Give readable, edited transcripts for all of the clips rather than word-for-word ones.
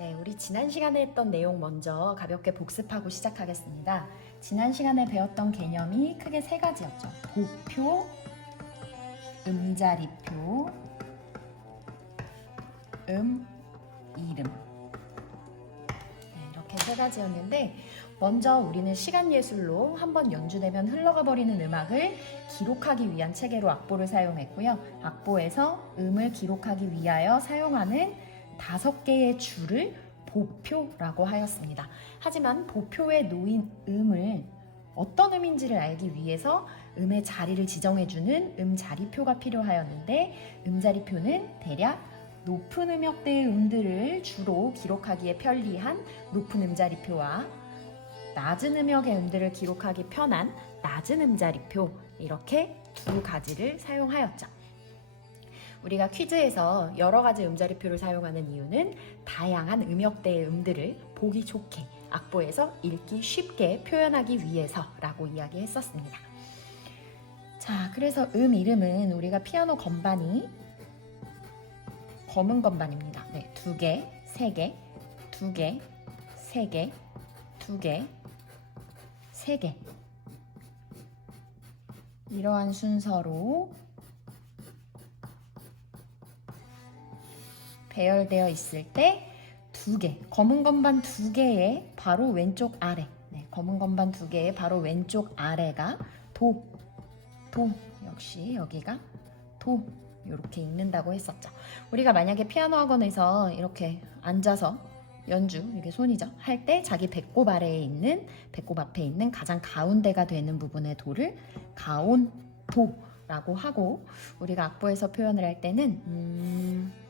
네, 우리 지난 시간에 했던 내용 먼저 가볍게 복습하고 시작하겠습니다. 지난 시간에 배웠던 개념이 크게 세 가지였죠. 도표, 음자리표, 이름. 네, 이렇게 세 가지였는데 먼저 우리는 시간예술로 한번 연주되면 흘러가 버리는 음악을 기록하기 위한 체계로 악보를 사용했고요. 악보에서 음을 기록하기 위하여 사용하는 5개의 줄을 보표라고 하였습니다. 하지만 보표에 놓인 음을 어떤 음인지를 알기 위해서 음의 자리를 지정해주는 음자리표가 필요하였는데 음자리표는 대략 높은 음역대의 음들을 주로 기록하기에 편리한 높은 음자리표와 낮은 음역의 음들을 기록하기 편한 낮은 음자리표, 이렇게 두 가지를 사용하였죠. 우리가 퀴즈에서 여러 가지 음자리표를 사용하는 이유는 다양한 음역대의 음들을 보기 좋게 악보에서 읽기 쉽게 표현하기 위해서라고 이야기했었습니다. 자, 그래서 이름은 우리가 피아노 건반이 검은 건반입니다. 네, 2개, 3개, 2개, 3개, 2개, 3개. 이러한 순서로 배열되어 있을 때 2개, 검은 건반 2개의 바로 왼쪽 아래, 검은 건반 2개의 바로 왼쪽 아래가 도, 역시 여기가 도, 이렇게 읽는다고 했었죠. 우리가 만약에 피아노 학원에서 이렇게 앉아서 연주, 이게 손이죠, 할 때 자기 배꼽 앞에 있는 가장 가운데가 되는 부분의 도를 가온도라고 하고, 우리가 악보에서 표현을 할 때는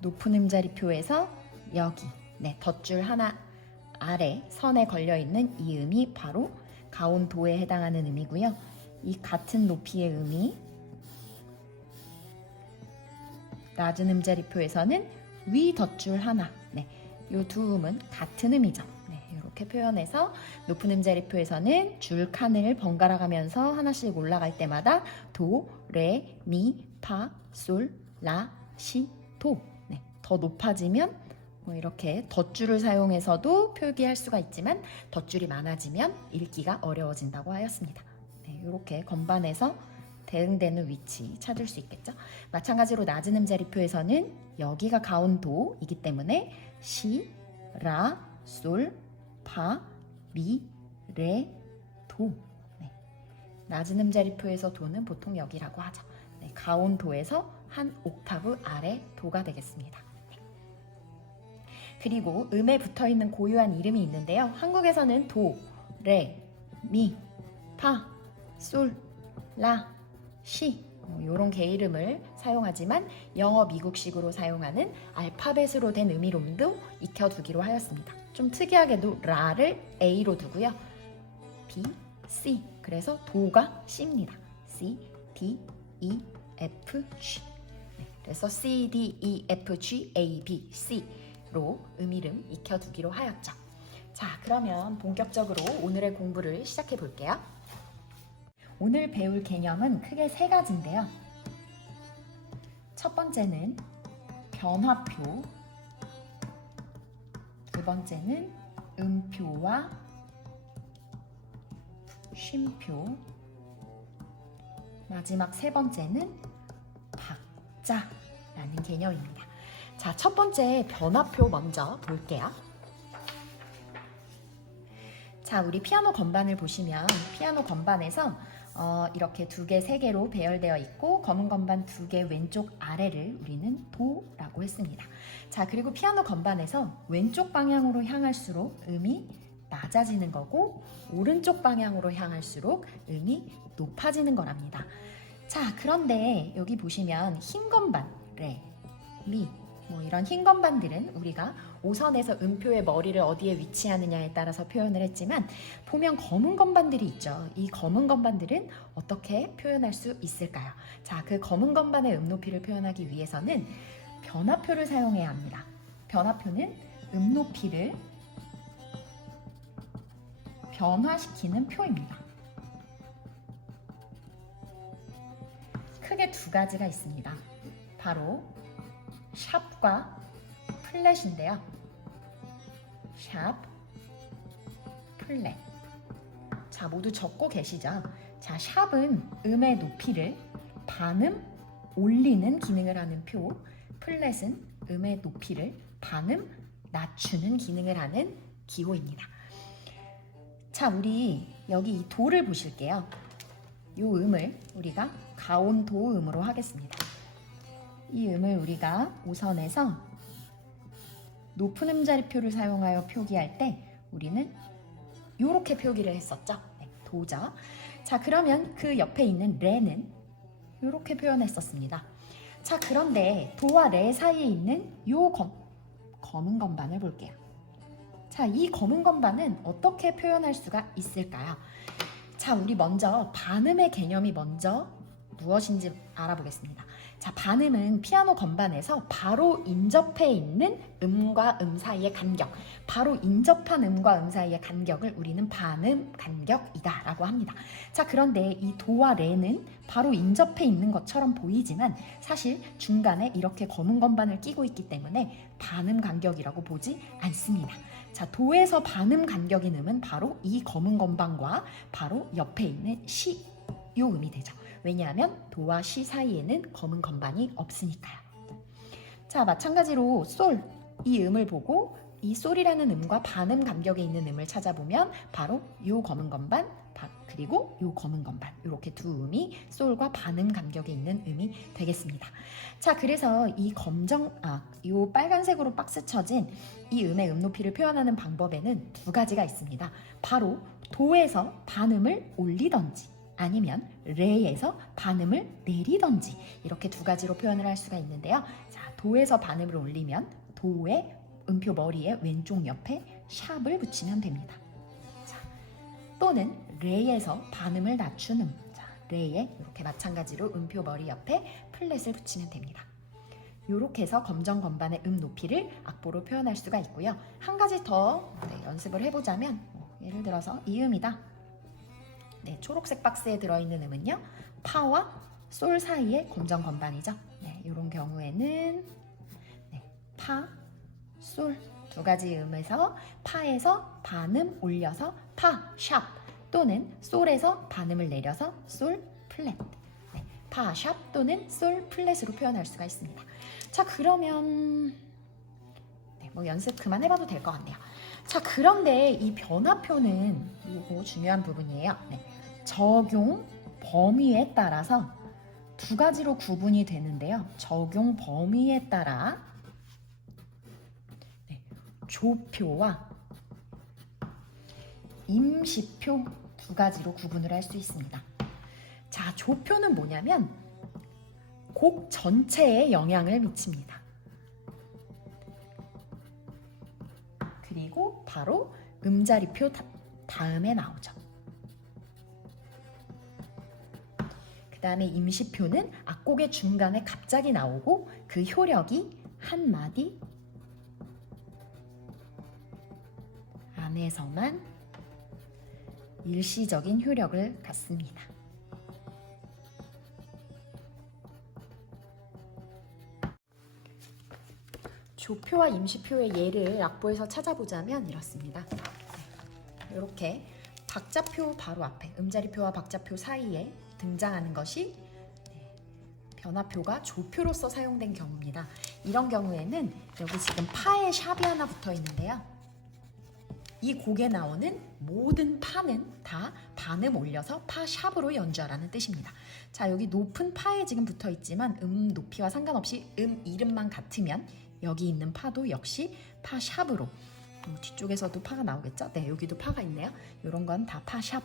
높은 음자리표에서 여기 덧줄 하나 아래 선에 걸려있는 이 음이 바로 가온도에 해당하는 음이고요. 이 같은 높이의 음이 낮은 음자리표에서는 위 덧줄 하나, 이 두 음은 같은 음이죠. 이렇게 표현해서 높은 음자리표에서는 줄 칸을 번갈아 가면서 하나씩 올라갈 때마다 도, 레, 미, 파, 솔, 라, 시, 도. 더 높아지면 이렇게 덧줄을 사용해서도 표기할 수가 있지만 덧줄이 많아지면 읽기가 어려워진다고 하였습니다. 이렇게 건반에서 대응되는 위치 찾을 수 있겠죠. 마찬가지로 낮은 음자리표에서는 여기가 가온도이기 때문에 시, 라, 솔, 파, 미, 레, 도. 낮은 음자리표에서 도는 보통 여기라고 하죠. 가온도에서 한 옥타브 아래 도가 되겠습니다. 그리고 음에 붙어있는 고유한 이름이 있는데요. 한국에서는 도, 레, 미, 파, 솔, 라, 시 이런 개 이름을 사용하지만 영어 미국식으로 사용하는 알파벳으로 된 음이름도 익혀두기로 하였습니다. 좀 특이하게도 라를 A로 두고요. B, C, 그래서 도가 C입니다. C, D, E, F, G. 그래서 C, D, E, F, G, A, B, C로 음이름 익혀두기로 하였죠. 자, 그러면 본격적으로 오늘의 공부를 시작해 볼게요. 오늘 배울 개념은 크게 3가지인데요. 첫 번째는 변화표, 두 번째는 음표와 쉼표, 마지막 3번째는 박자라는 개념입니다. 자, 첫 번째 변화표 먼저 볼게요. 자, 우리 피아노 건반을 보시면 피아노 건반에서 이렇게 2개, 3개로 배열되어 있고 검은 건반 2개 왼쪽 아래를 우리는 도라고 했습니다. 자, 그리고 피아노 건반에서 왼쪽 방향으로 향할수록 음이 낮아지는 거고 오른쪽 방향으로 향할수록 음이 높아지는 거랍니다. 자, 그런데 여기 보시면 흰 건반, 레, 미, 이런 흰 건반들은 우리가 5선에서 음표의 머리를 어디에 위치하느냐에 따라서 표현을 했지만 보면 검은 건반들이 있죠. 이 검은 건반들은 어떻게 표현할 수 있을까요? 자, 그 검은 건반의 음 높이를 표현하기 위해서는 변화표를 사용해야 합니다. 변화표는 음 높이를 변화시키는 표입니다. 크게 2가지가 있습니다. 바로 샵과 플랫인데요. 샵, 플랫. 자, 모두 적고 계시죠? 자, 샵은 음의 높이를 반음 올리는 기능을 하는 표, 플랫은 음의 높이를 반음 낮추는 기능을 하는 기호입니다. 자, 우리 여기 이 도를 보실게요. 이 음을 우리가 가온도음으로 하겠습니다. 이 음을 우리가 오선에서 높은 음자리표를 사용하여 표기할 때 우리는 이렇게 표기를 했었죠. 네, 도죠. 자, 그러면 그 옆에 있는 레는 이렇게 표현했었습니다. 자, 그런데 도와 레 사이에 있는 이 검은 건반을 볼게요. 자, 이 검은 건반은 어떻게 표현할 수가 있을까요? 자, 우리 먼저 반음의 개념이 먼저 무엇인지 알아보겠습니다. 자, 반음은 피아노 건반에서 바로 인접해 있는 음과 음 사이의 간격, 바로 인접한 음과 음 사이의 간격을 우리는 반음 간격이다 라고 합니다. 자, 그런데 이 도와 레는 바로 인접해 있는 것처럼 보이지만 사실 중간에 이렇게 검은 건반을 끼고 있기 때문에 반음 간격이라고 보지 않습니다. 자, 도에서 반음 간격인 음은 바로 이 검은 건반과 바로 옆에 있는 시, 요 음이 되죠. 왜냐하면 도와 시 사이에는 검은 건반이 없으니까요. 자, 마찬가지로 솔, 이 음을 보고 이 솔이라는 음과 반음 간격에 있는 음을 찾아보면 바로 요 검은 건반 그리고 요 검은 건반, 이렇게 두 음이 솔과 반음 간격에 있는 음이 되겠습니다. 자, 그래서 이 요 빨간색으로 박스 쳐진 이 음의 음 높이를 표현하는 방법에는 두 가지가 있습니다. 바로 도에서 반음을 올리던지 아니면 레에서 반음을 내리던지 이렇게 두 가지로 표현을 할 수가 있는데요. 자, 도에서 반음을 올리면 도의 음표 머리에 왼쪽 옆에 샵을 붙이면 됩니다. 자, 또는 레에서 반음을 낮춘 음, 자, 레에 이렇게 마찬가지로 음표 머리 옆에 플랫을 붙이면 됩니다. 이렇게 해서 검정 건반의 음 높이를 악보로 표현할 수가 있고요. 한 가지 더 연습을 해보자면 예를 들어서 이 음이다. 네, 초록색 박스에 들어있는 음은요, 파와 솔 사이의 검정 건반이죠. 네, 이런 경우에는 네, 파, 솔 두 가지 음에서 파에서 반음 올려서 파, 샵 또는 솔에서 반음을 내려서 솔, 플랫. 네, 파, 샵 또는 솔, 플랫으로 표현할 수가 있습니다. 자, 그러면 네, 뭐 연습 그만 해봐도 될 것 같네요. 자, 그런데 이 변화표는 이거 중요한 부분이에요. 네, 적용 범위에 따라서 두 가지로 구분이 되는데요. 적용 범위에 따라 조표와 임시표 두 가지로 구분을 할 수 있습니다. 자, 조표는 뭐냐면 곡 전체에 영향을 미칩니다. 그리고 바로 음자리표 다음에 나오죠. 그 다음에 임시표는 악곡의 중간에 갑자기 나오고 그 효력이 한 마디 안에서만 일시적인 효력을 갖습니다. 조표와 임시표의 예를 악보에서 찾아보자면 이렇습니다. 이렇게 박자표 바로 앞에 음자리표와 박자표 사이에 등장하는 것이 변화표가 조표로서 사용된 경우입니다. 이런 경우에는 여기 지금 파에 샵이 하나 붙어 있는데요. 이 곡에 나오는 모든 파는 다 반음 올려서 파 샵으로 연주하라는 뜻입니다. 자, 여기 높은 파에 지금 붙어 있지만 음 높이와 상관없이 음 이름만 같으면 여기 있는 파도 역시 파 샵으로, 뒤쪽에서도 파가 나오겠죠? 네, 여기도 파가 있네요. 이런 건 다 파 샵,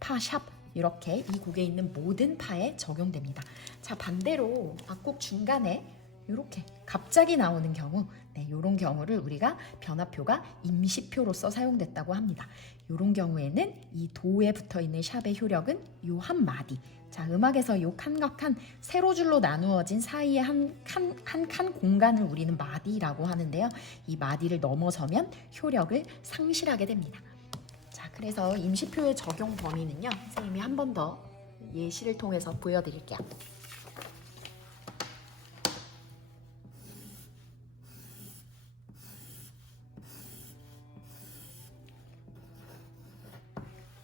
파 샵 이렇게 이 곡에 있는 모든 파에 적용됩니다. 자, 반대로 악곡 중간에 이렇게 갑자기 나오는 경우, 이런 경우를 우리가 변화표가 임시표로서 사용됐다고 합니다. 이런 경우에는 이 도에 붙어있는 샵의 효력은 요 한 마디, 자, 음악에서 요 칸과 칸 세로 줄로 나누어진 사이에 한 칸 공간을 우리는 마디라고 하는데요. 이 마디를 넘어서면 효력을 상실하게 됩니다. 자, 그래서 임시표의 적용 범위는요, 선생님이 한 번 더 예시를 통해서 보여드릴게요.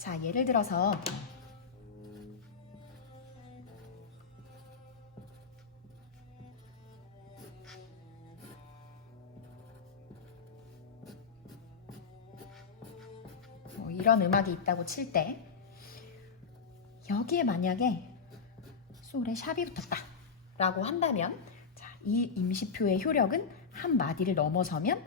자, 예를 들어서 뭐 이런 음악이 있다고 칠 때 여기에 만약에 솔에 샵이 붙었다 라고 한다면 자, 이 임시표의 효력은 한 마디를 넘어서면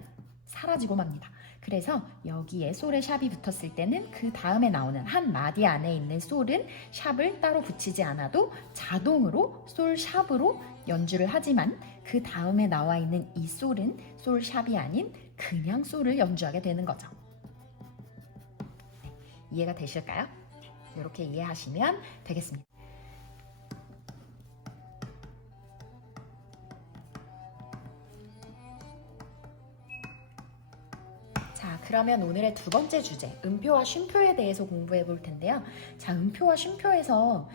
사라지고 맙니다. 그래서 여기에 솔에 샵이 붙었을 때는 그 다음에 나오는 한 마디 안에 있는 솔은 샵을 따로 붙이지 않아도 자동으로 솔 샵으로 연주를 하지만 그 다음에 나와 있는 이 솔은 솔 샵이 아닌 그냥 솔을 연주하게 되는 거죠. 네, 이해가 되실까요? 이렇게 이해하시면 되겠습니다. 자, 그러면 오늘의 두 번째 주제, 음표와 쉼표에 대해서 공부해 볼 텐데요. 자, 음표와 쉼표에서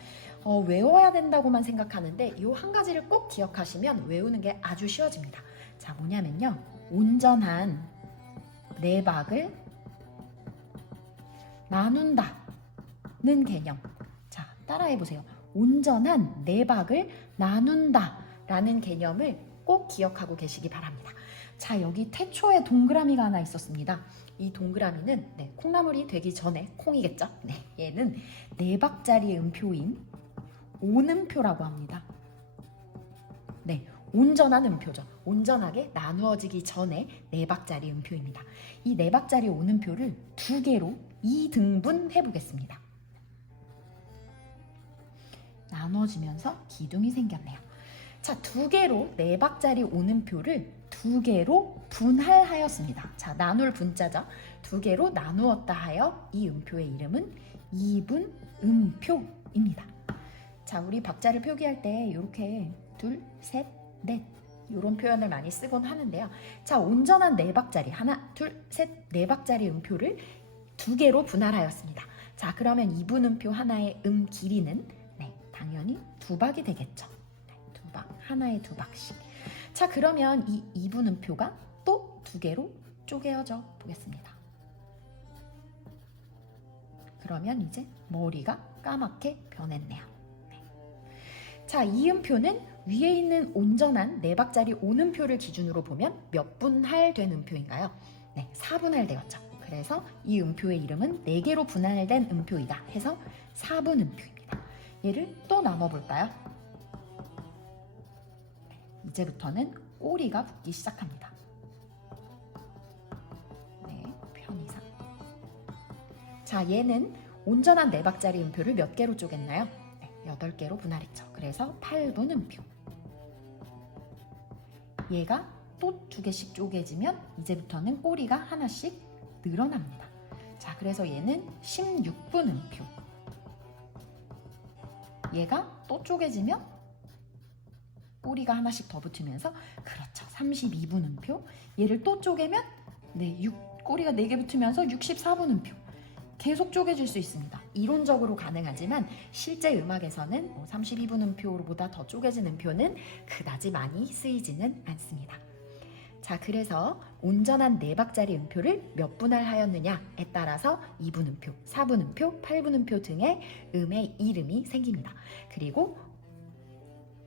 외워야 된다고만 생각하는데 이 한 가지를 꼭 기억하시면 외우는 게 아주 쉬워집니다. 자, 뭐냐면요. 온전한 내박을 나눈다는 개념. 자, 따라해 보세요. 온전한 내박을 나눈다라는 개념을 꼭 기억하고 계시기 바랍니다. 자, 여기 태초에 동그라미가 하나 있었습니다. 이 동그라미는 콩나물이 되기 전에 콩이겠죠? 네, 얘는 네 박자리의 음표인 온음표라고 합니다. 네, 온전한 음표죠. 온전하게 나누어지기 전에 네 박자리 음표입니다. 이 네 박자리 온음표를 두 개로 2등분해 보겠습니다. 나눠지면서 기둥이 생겼네요. 자, 두 개로 네 박자리 온음표를 두 개로 분할하였습니다. 자, 나눌 분자죠. 두 개로 나누었다 하여 이 음표의 이름은 이분음표입니다. 자, 우리 박자를 표기할 때 이렇게 둘, 셋, 넷 이런 표현을 많이 쓰곤 하는데요. 자, 온전한 네 박자리 하나, 둘, 셋, 네 박자리 음표를 두 개로 분할하였습니다. 자, 그러면 이분음표 하나의 길이는 당연히 두 박이 되겠죠. 두 박, 하나에 두 박씩. 자, 그러면 이 이분음표가 또 두 개로 쪼개어져 보겠습니다. 그러면 이제 머리가 까맣게 변했네요. 자, 이음표는 위에 있는 온전한 네 박자리 온음표를 기준으로 보면 몇 분할된 음표인가요? 네, 4분할 되었죠. 그래서 이 음표의 이름은 4개로 분할된 음표이다 해서 4분음표입니다. 얘를 또 나눠볼까요? 이제부터는 꼬리가 붙기 시작합니다. 네, 편의상. 자, 얘는 온전한 네 박자리 음표를 몇 개로 쪼갰나요? 네, 8개로 분할했죠. 그래서 8분음표. 얘가 또 2개씩 쪼개지면 이제부터는 꼬리가 하나씩 늘어납니다. 자, 그래서 얘는 16분음표. 얘가 또 쪼개지면 꼬리가 하나씩 더 붙으면서 그렇죠. 32분음표. 얘를 또 쪼개면 꼬리가 4개 붙으면서 64분음표. 계속 쪼개질 수 있습니다. 이론적으로 가능하지만 실제 음악에서는 32분음표보다 더 쪼개진 음표는 그다지 많이 쓰이지는 않습니다. 자, 그래서 온전한 네 박자리 음표를 몇 분할하였느냐에 따라서 2분음표, 4분음표, 8분음표 등의 음의 이름이 생깁니다. 그리고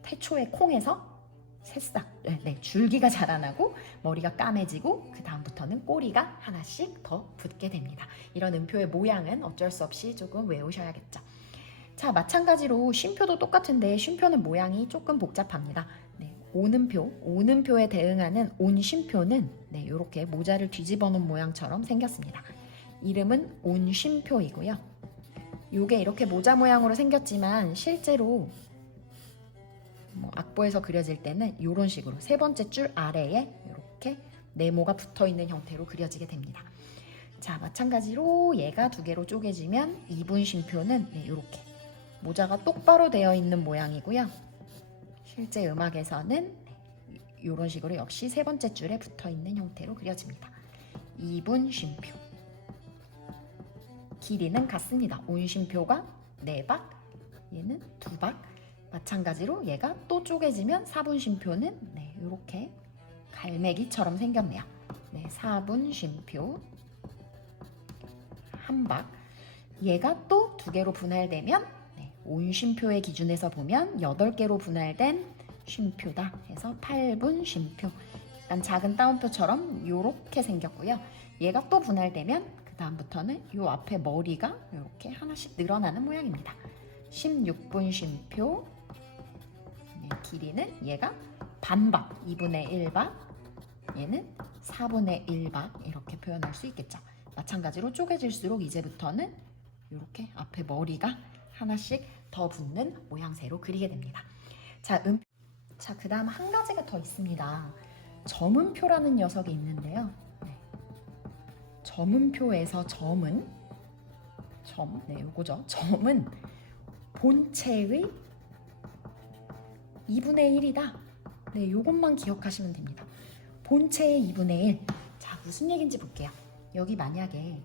태초의 콩에서 새싹, 줄기가 자라나고 머리가 까매지고 그 다음부터는 꼬리가 하나씩 더 붙게 됩니다. 이런 음표의 모양은 어쩔 수 없이 조금 외우셔야겠죠. 자, 마찬가지로 쉼표도 똑같은데 쉼표는 모양이 조금 복잡합니다. 온음표에 대응하는 온쉼표는 이렇게 모자를 뒤집어 놓은 모양처럼 생겼습니다. 이름은 온쉼표이고요. 이게 이렇게 모자 모양으로 생겼지만 실제로 악보에서 그려질 때는 이런 식으로 세 번째 줄 아래에 이렇게 네모가 붙어있는 형태로 그려지게 됩니다. 자, 마찬가지로 얘가 2개로 쪼개지면 이분쉼표는 이렇게 모자가 똑바로 되어 있는 모양이고요. 실제 음악에서는 이런 식으로 역시 세 번째 줄에 붙어있는 형태로 그려집니다. 이분쉼표. 길이는 같습니다. 온쉼표가 4박, 얘는 2박. 마찬가지로 얘가 또 쪼개지면 4분쉼표는 이렇게 갈매기처럼 생겼네요. 4분쉼표. 한 박. 얘가 또 2개로 분할되면 온쉼표의 기준에서 보면 8개로 분할된 쉼표다 해서 8분 쉼표. 약간 작은 따옴표처럼 이렇게 생겼고요. 얘가 또 분할되면 그 다음부터는 이 앞에 머리가 이렇게 하나씩 늘어나는 모양입니다. 16분 쉼표. 길이는 얘가 반박, 2분의 1박, 얘는 4분의 1박 이렇게 표현할 수 있겠죠. 마찬가지로 쪼개질수록 이제부터는 이렇게 앞에 머리가 하나씩 더 붙는 모양새로 그리게 됩니다. 자, 그 다음 한 가지가 더 있습니다. 점음표라는 녀석이 있는데요. 점음표에서 점은 요거죠. 점은 본체의 2분의 1이다. 요것만 기억하시면 됩니다. 본체의 2분의 1. 자, 무슨 얘기인지 볼게요. 여기 만약에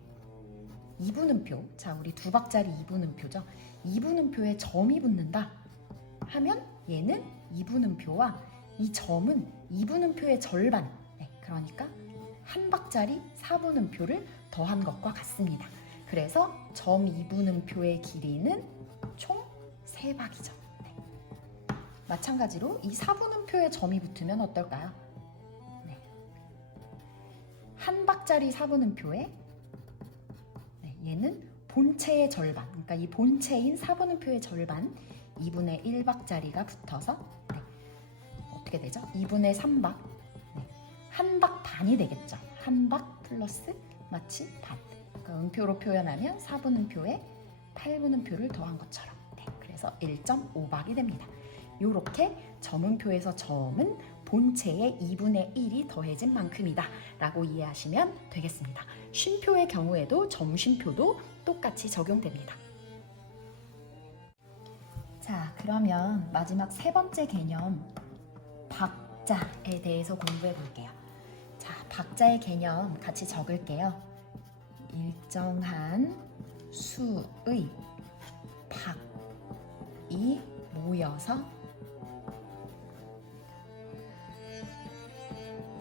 2분음표, 자, 우리 2박자리 2분음표죠. 2분음표에 점이 붙는다 하면 얘는 2분음표와 이 점은 2분음표의 절반, 그러니까 한 박자리 4분음표를 더한 것과 같습니다. 그래서 점 2분음표의 길이는 총 3박이죠. 마찬가지로 이 4분음표에 점이 붙으면 어떨까요? 한 박자리 4분음표에 얘는 본체의 절반, 그러니까 이 본체인 4분음표의 절반 2분의 1박자리가 붙어서 어떻게 되죠? 2분의 3박, 한 박 반이 되겠죠. 한 박 플러스 마치 반. 그러니까 음표로 표현하면 4분음표에 8분음표를 더한 것처럼. 그래서 1.5박이 됩니다. 이렇게 점음표에서 점은 본체의 2분의 1이 더해진 만큼이다 라고 이해하시면 되겠습니다. 쉼표의 경우에도 점쉼표도 똑같이 적용됩니다. 자, 그러면 마지막 3번째 개념 박자에 대해서 공부해 볼게요. 자, 박자의 개념 같이 적을게요. 일정한 수의 박이 모여서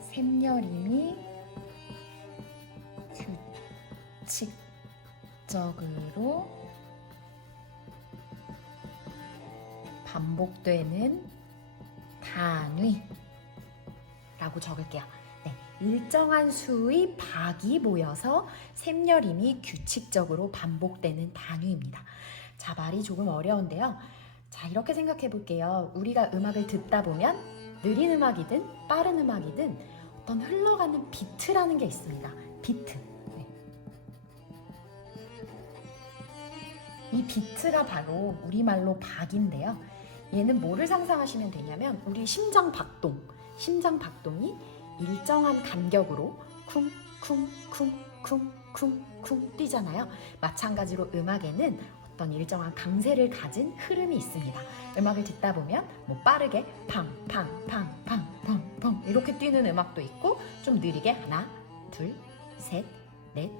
샘여림이 규칙적으로 반복되는 단위라고 적을게요. 일정한 수의 박이 모여서 샘여림이 규칙적으로 반복되는 단위입니다. 자, 말이 조금 어려운데요. 자, 이렇게 생각해 볼게요. 우리가 음악을 듣다 보면 느린 음악이든 빠른 음악이든 어떤 흘러가는 비트라는 게 있습니다. 비트. 이 비트가 바로 우리말로 박인데요. 얘는 뭐를 상상하시면 되냐면 우리 심장 박동이 일정한 간격으로 쿵쿵쿵쿵쿵쿵 뛰잖아요. 마찬가지로 음악에는 어떤 일정한 강세를 가진 흐름이 있습니다. 음악을 듣다 보면 뭐 빠르게 팡팡팡팡팡팡 이렇게 뛰는 음악도 있고 좀 느리게 하나, 둘, 셋, 넷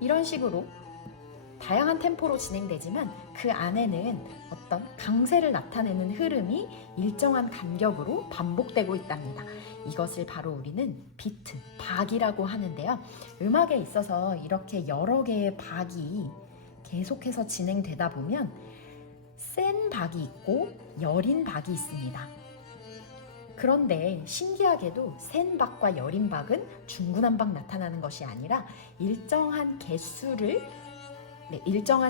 이런 식으로 다양한 템포로 진행되지만 그 안에는 어떤 강세를 나타내는 흐름이 일정한 간격으로 반복되고 있답니다. 이것을 바로 우리는 비트, 박이라고 하는데요. 음악에 있어서 이렇게 여러 개의 박이 계속해서 진행되다 보면 센 박이 있고 여린 박이 있습니다. 그런데 신기하게도 센 박과 여린 박은 중구난방 나타나는 것이 아니라 일정한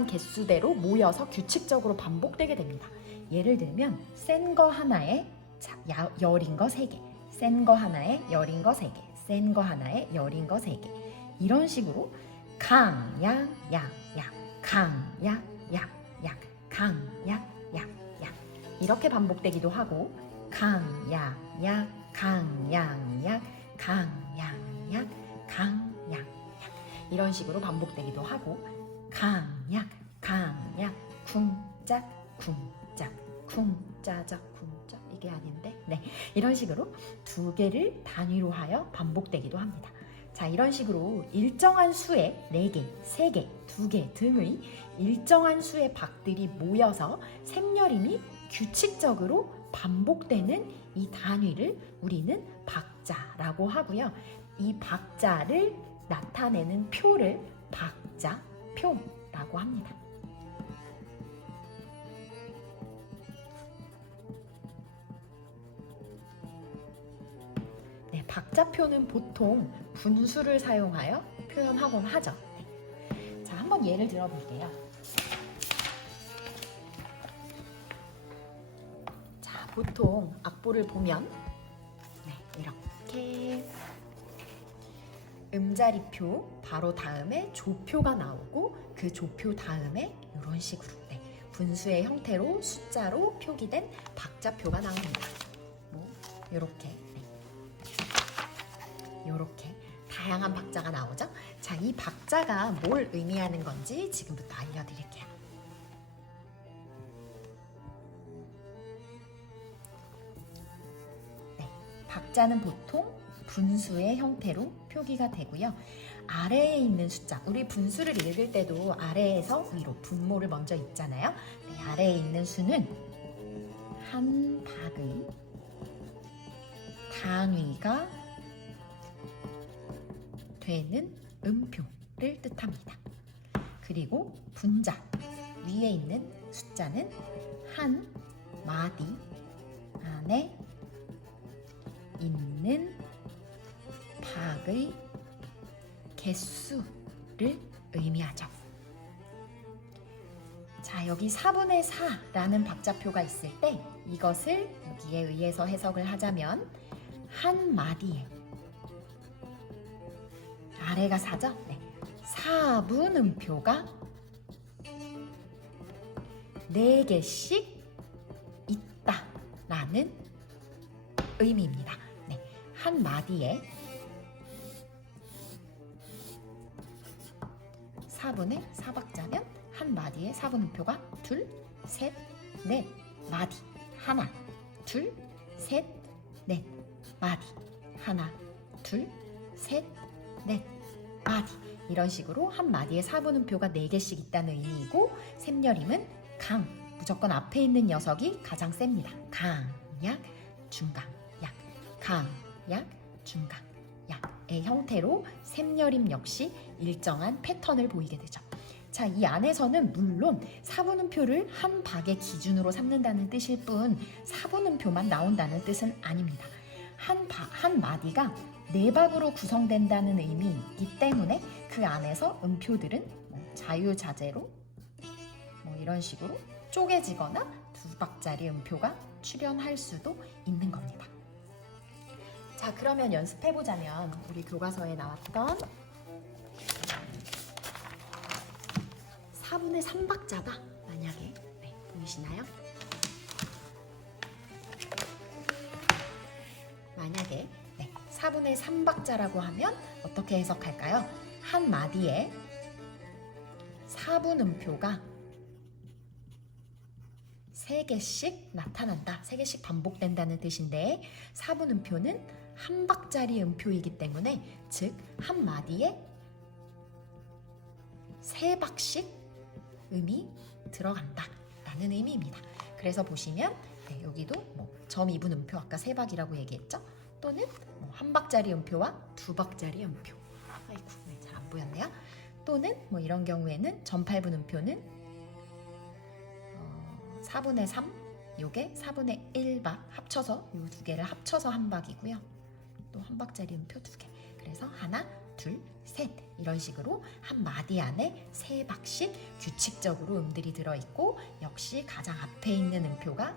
개수대로 모여서 규칙적으로 반복되게 됩니다. 예를 들면 센 거 하나에 여린 거 3개, 센 거 하나에 여린 거 3개, 센 거 하나에 여린 거 3개 이런 식으로 강약약약 강약약약 강약약약 이렇게 반복되기도 하고 강약약 강약약 강약약 강약약 이런 식으로 반복되기도 하고 강약 쿵짝 쿵짜작 쿵짝 이게 아닌데 이런 식으로 2개를 단위로 하여 반복되기도 합니다. 자, 이런 식으로 일정한 수의 4개, 3개, 2개 등의 일정한 수의 박들이 모여서 샘여림이 규칙적으로 반복되는 이 단위를 우리는 박자라고 하고요. 이 박자를 나타내는 표를 박자 표라고 합니다. 네, 박자표는 보통 분수를 사용하여 표현하곤 하죠. 네. 자, 한번 예를 들어볼게요. 자, 보통 악보를 보면 이렇게 음자리표 바로 다음에 조표가 나오고 그 조표 다음에 이런 식으로 분수의 형태로 숫자로 표기된 박자표가 나옵니다. 뭐 이렇게 이렇게 다양한 박자가 나오죠. 자, 이 박자가 뭘 의미하는 건지 지금부터 알려드릴게요. 박자는 보통 분수의 형태로 표기가 되고요. 아래에 있는 숫자, 우리 분수를 읽을 때도 아래에서 위로 분모를 먼저 읽잖아요. 네, 아래에 있는 수는 한 박의 단위가 되는 음표를 뜻합니다. 그리고 분자, 위에 있는 숫자는 한 마디 안에 있는 박의 개수를 의미하죠. 자, 여기 4분의 4라는 박자표가 있을 때 이것을 여기에 의해서 해석을 하자면 한 마디에 아래가 4죠? 네. 4분음표가 4개씩 있다라는 의미입니다. 네. 한 마디에 4분의 4박자면 한 마디에 4분음표가 둘, 셋, 넷 마디. 하나, 둘, 셋, 넷 마디. 하나, 둘, 셋, 넷 마디. 이런 식으로 한 마디에 4분음표가 4개씩 있다는 의미이고, 샘여림은 강, 무조건 앞에 있는 녀석이 가장 셉니다. 강, 약, 중강, 약, 강, 약, 중강, 약의 형태로 샘여림 역시 일정한 패턴을 보이게 되죠. 자, 이 안에서는 물론 4분음표를 한 박의 기준으로 삼는다는 뜻일 뿐 4분음표만 나온다는 뜻은 아닙니다. 한 마디가 4박으로 구성된다는 의미이기 때문에 그 안에서 음표들은 자유자재로 이런 식으로 쪼개지거나 2박짜리 음표가 출현할 수도 있는 겁니다. 자, 그러면 연습해보자면 우리 교과서에 나왔던 4분의 3박자다 만약에 보이시나요? 만약에 4분의 3박자라고 하면 어떻게 해석할까요? 한 마디에 4분음표가 3개씩 나타난다. 3개씩 반복된다는 뜻인데 4분음표는 한 박자리 음표이기 때문에 즉 한 마디에 3박씩 음이 들어간다 라는 의미입니다. 그래서 보시면 여기도 점 2분 음표 아까 3박이라고 얘기했죠? 또는 한 박자리 음표와 2박자리 음표. 아이고, 잘 안 보였네요. 또는 이런 경우에는 점 8분 음표는 4분의 3, 요게 4분의 1박 합쳐서 요 두 개를 합쳐서 한 박이고요. 또 한 박자리 음표 2개. 그래서 하나, 둘, 셋 이런 식으로 한 마디 안에 3박씩 규칙적으로 음들이 들어있고 역시 가장 앞에 있는 음표가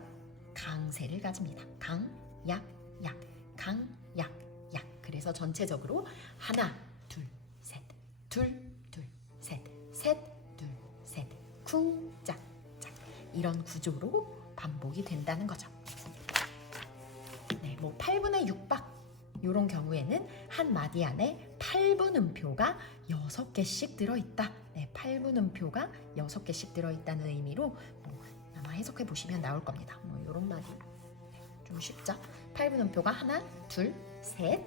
강세를 가집니다. 강, 약, 약, 강, 약, 약. 그래서 전체적으로 하나, 둘, 셋, 둘, 둘, 셋, 셋, 둘, 셋, 쿵, 짝, 짝. 이런 구조로 반복이 된다는 거죠. 8분의 6박 이런 경우에는 한 마디 안에 8분음표가 6개씩 들어있다. 8분음표가 6개씩 들어있다는 의미로 아마 해석해 보시면 나올 겁니다. 이런 말이 좀 쉽죠? 8분음표가 하나, 둘, 셋.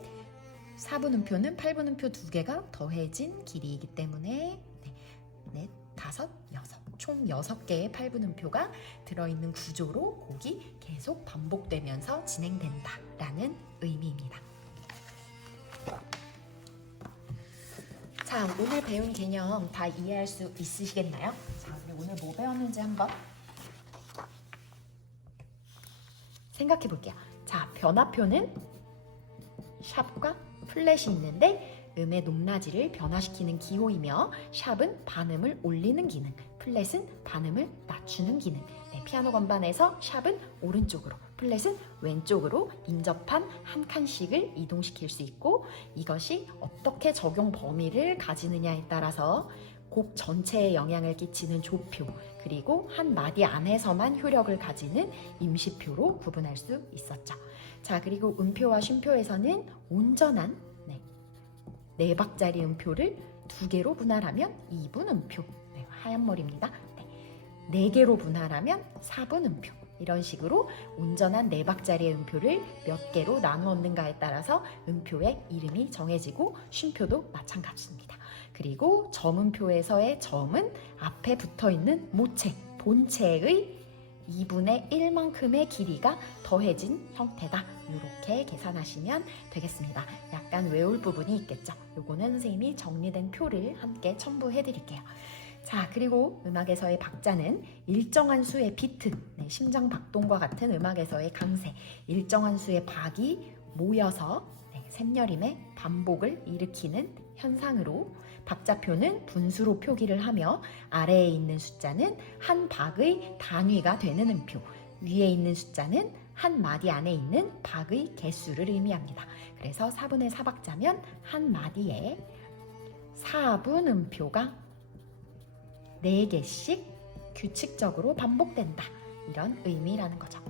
4분음표는 8분음표 2개가 더해진 길이이기 때문에 넷, 다섯, 여섯. 총 6개의 8분음표가 들어있는 구조로 곡이 계속 반복되면서 진행된다라는 의미입니다. 자, 오늘 배운 개념 다 이해할 수 있으시겠나요? 자, 우리 오늘 뭐 배웠는지 한번 생각해 볼게요. 자, 변화표는 샵과 플랫이 있는데 음의 높낮이를 변화시키는 기호이며 샵은 반음을 올리는 기능, 플랫은 반음을 낮추는 기능. 네, 피아노 건반에서 샵은 오른쪽으로, 플랫은 왼쪽으로 인접한 한 칸씩을 이동시킬 수 있고 이것이 어떻게 적용 범위를 가지느냐에 따라서 곡 전체에 영향을 끼치는 조표 그리고 한 마디 안에서만 효력을 가지는 임시표로 구분할 수 있었죠. 자, 그리고 음표와 쉼표에서는 온전한 네 박자리 음표를 두 개로 분할하면 2분 음표, 네, 하얀 머리입니다. 네 개로 분할하면 4분 음표. 이런 식으로 온전한 네 박자리의 음표를 몇 개로 나누었는가에 따라서 음표의 이름이 정해지고 쉼표도 마찬가지입니다. 그리고 점음표에서의 점은 앞에 붙어있는 모체, 본체의 2분의 1만큼의 길이가 더해진 형태다. 이렇게 계산하시면 되겠습니다. 약간 외울 부분이 있겠죠. 요거는 선생님이 정리된 표를 함께 첨부해 드릴게요. 자, 그리고 음악에서의 박자는 일정한 수의 비트, 네, 심장 박동과 같은 음악에서의 강세, 일정한 수의 박이 모여서 샘여림의 반복을 일으키는 현상으로 박자표는 분수로 표기를 하며 아래에 있는 숫자는 한 박의 단위가 되는 음표, 위에 있는 숫자는 한 마디 안에 있는 박의 개수를 의미합니다. 그래서 4분의 4박자면 한 마디에 4분 음표가 4개씩 규칙적으로 반복된다. 이런 의미라는 거죠.